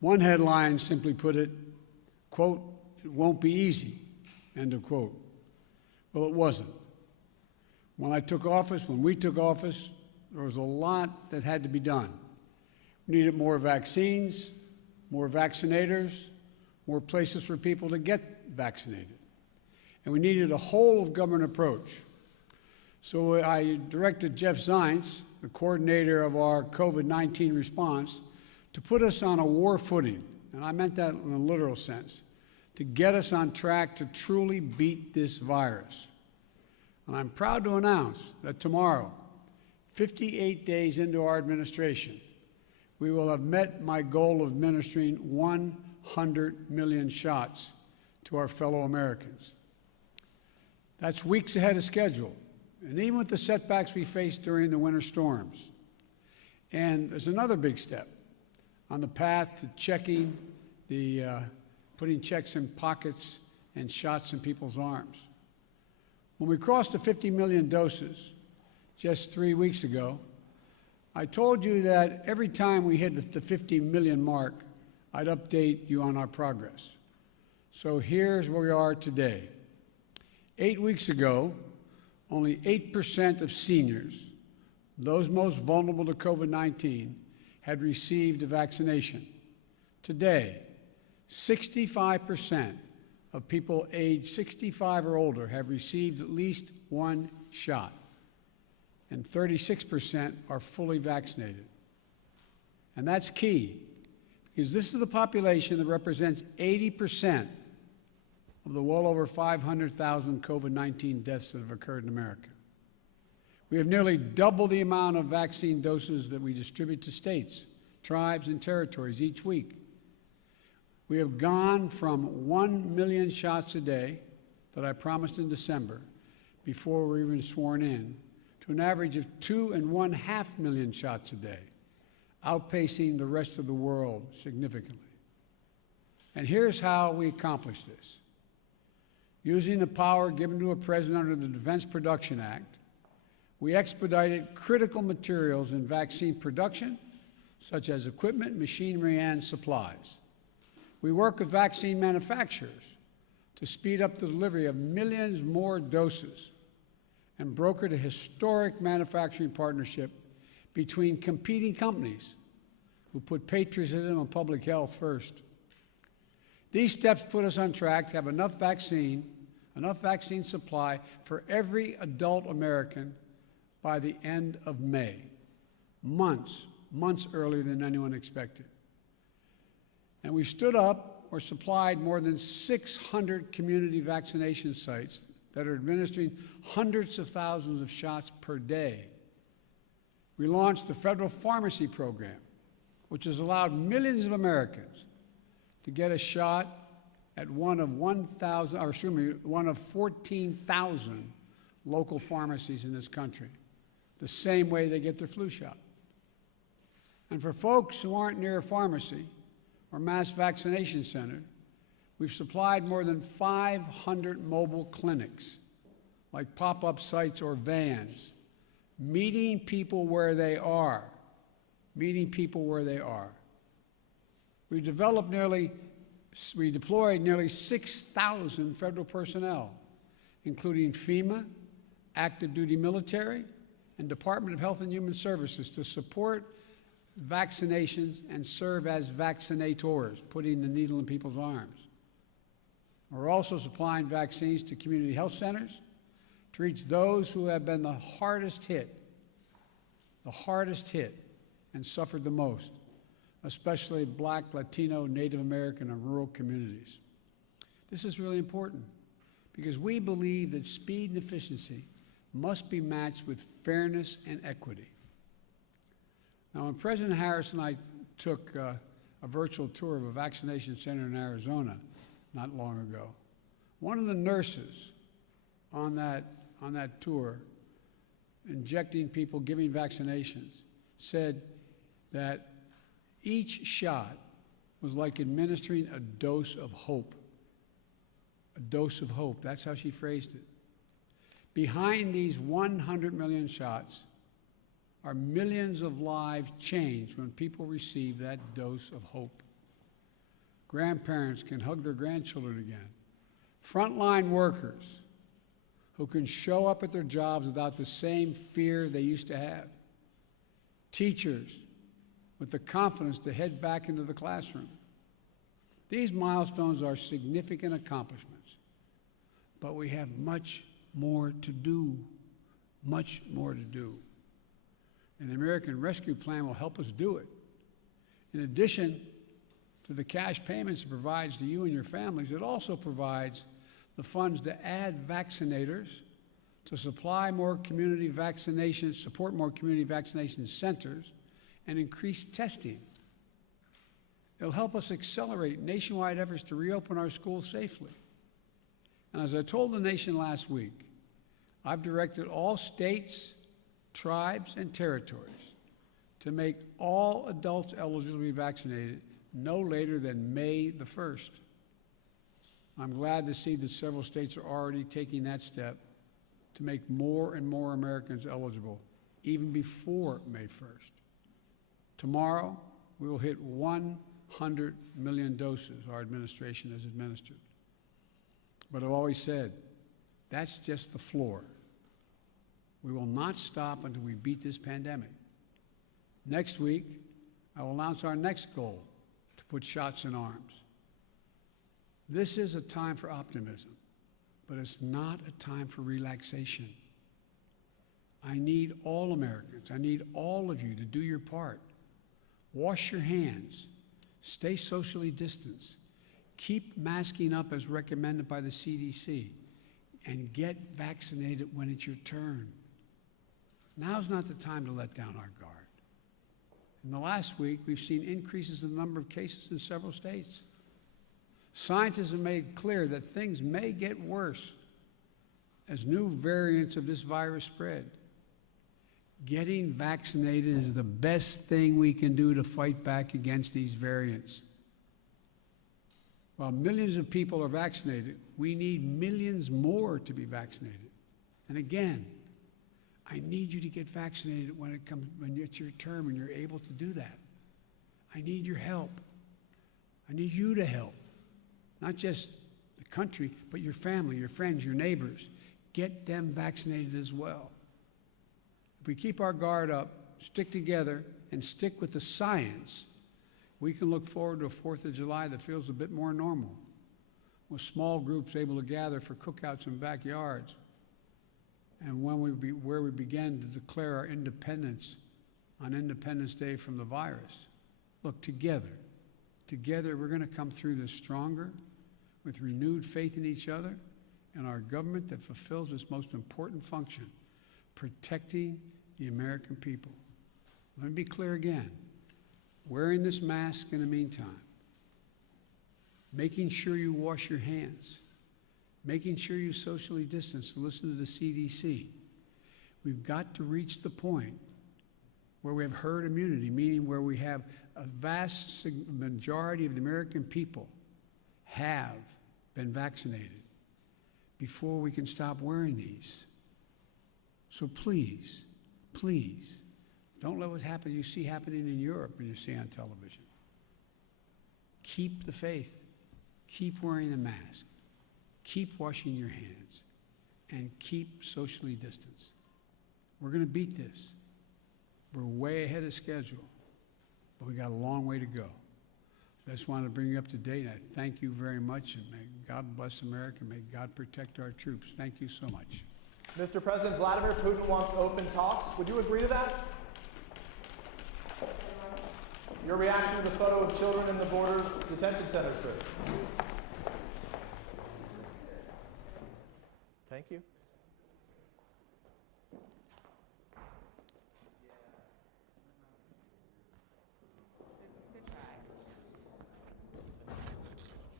One headline simply put it, quote, "It won't be easy," end of quote. Well, it wasn't. When we took office, there was a lot that had to be done. We needed more vaccines, more vaccinators, more places for people to get vaccinated. And we needed a whole-of-government approach. So I directed Jeff Zients, the coordinator of our COVID-19 response, to put us on a war footing, and I meant that in a literal sense, to get us on track to truly beat this virus. And I'm proud to announce that tomorrow, 58 days into our administration, we will have met my goal of administering 100 million shots to our fellow Americans. That's weeks ahead of schedule, and even with the setbacks we faced during the winter storms. And there's another big step on the path to putting checks in pockets and shots in people's arms. When we crossed the 50 million doses just 3 weeks ago, I told you that every time we hit the 50 million mark, I'd update you on our progress. So here's where we are today. 8 weeks ago, only 8% of seniors, those most vulnerable to COVID-19, had received a vaccination. Today, 65% of people aged 65 or older have received at least one shot, and 36% are fully vaccinated. And that's key, because this is the population that represents 80% of the well over 500,000 COVID-19 deaths that have occurred in America. We have nearly double the amount of vaccine doses that we distribute to states, tribes, and territories each week. We have gone from 1 million shots a day that I promised in December before we were even sworn in to an average of 2.5 million shots a day, outpacing the rest of the world significantly. And here's how we accomplished this. Using the power given to a president under the Defense Production Act, we expedited critical materials in vaccine production, such as equipment, machinery, and supplies. We work with vaccine manufacturers to speed up the delivery of millions more doses and brokered a historic manufacturing partnership between competing companies who put patriotism and public health first. These steps put us on track to have enough vaccine supply for every adult American by the end of May, months earlier than anyone expected. And we stood up or supplied more than 600 community vaccination sites that are administering hundreds of thousands of shots per day. We launched the federal pharmacy program, which has allowed millions of Americans to get a shot at one of 14,000 local pharmacies in this country, the same way they get their flu shot. And for folks who aren't near a pharmacy or mass vaccination center, we've supplied more than 500 mobile clinics, like pop-up sites or vans, meeting people where they are. We deployed nearly 6,000 federal personnel, including FEMA, active duty military, and Department of Health and Human Services to support vaccinations and serve as vaccinators, putting the needle in people's arms. We're also supplying vaccines to community health centers to reach those who have been the hardest hit and suffered the most, especially Black, Latino, Native American, and rural communities. This is really important because we believe that speed and efficiency must be matched with fairness and equity. Now, when President Harris and I took a virtual tour of a vaccination center in Arizona not long ago, one of the nurses on that tour, injecting people, giving vaccinations, said that each shot was like administering a dose of hope. A dose of hope. That's how she phrased it. Behind these 100 million shots are millions of lives changed when people receive that dose of hope. grandparents can hug their grandchildren again, frontline workers who can show up at their jobs without the same fear they used to have, teachers with the confidence to head back into the classroom. These milestones are significant accomplishments, but we have much more to do, much more to do. And the American Rescue Plan will help us do it. In addition to the cash payments it provides to you and your families, it also provides the funds to add vaccinators, to supply more community vaccinations, support more community vaccination centers, and increase testing. It'll help us accelerate nationwide efforts to reopen our schools safely. And as I told the nation last week, I've directed all states, tribes, and territories to make all adults eligible to be vaccinated no later than May the 1st. I'm glad to see that several states are already taking that step to make more and more Americans eligible, even before May 1st. Tomorrow, we will hit 100 million doses our administration has administered. But I've always said, that's just the floor. We will not stop until we beat this pandemic. Next week, I will announce our next goal to put shots in arms. This is a time for optimism, but it's not a time for relaxation. I need all Americans, I need all of you to do your part. Wash your hands, stay socially distanced, keep masking up as recommended by the CDC, and get vaccinated when it's your turn. Now's not the time to let down our guard. In the last week, we've seen increases in the number of cases in several states. Scientists have made clear that things may get worse as new variants of this virus spread. Getting vaccinated is the best thing we can do to fight back against these variants. While millions of people are vaccinated, we need millions more to be vaccinated. And again, I need you to get vaccinated when it's your term and you're able to do that. I need your help. I need you to help. Not just the country, but your family, your friends, your neighbors. Get them vaccinated as well. If we keep our guard up, stick together, and stick with the science, we can look forward to a 4th of July that feels a bit more normal, with small groups able to gather for cookouts in backyards, and where we begin to declare our independence on Independence Day from the virus. Look, together we're going to come through this stronger, with renewed faith in each other and our government that fulfills its most important function, protecting the American people. Let me be clear again. Wearing this mask in the meantime, making sure you wash your hands, making sure you socially distance and listen to the CDC. We've got to reach the point where we have herd immunity, meaning where we have a vast majority of the American people have been vaccinated before we can stop wearing these. So please, please, don't let what you see happening in Europe and you see on television. Keep the faith. Keep wearing the mask. Keep washing your hands. And keep socially distanced. We're going to beat this. We're way ahead of schedule, but we got a long way to go. So I just wanted to bring you up to date. I thank you very much, and may God bless America. May God protect our troops. Thank you so much. Mr. President, Vladimir Putin wants open talks. Would you agree to that? Your reaction to the photo of children in the border detention center, sir? Thank you.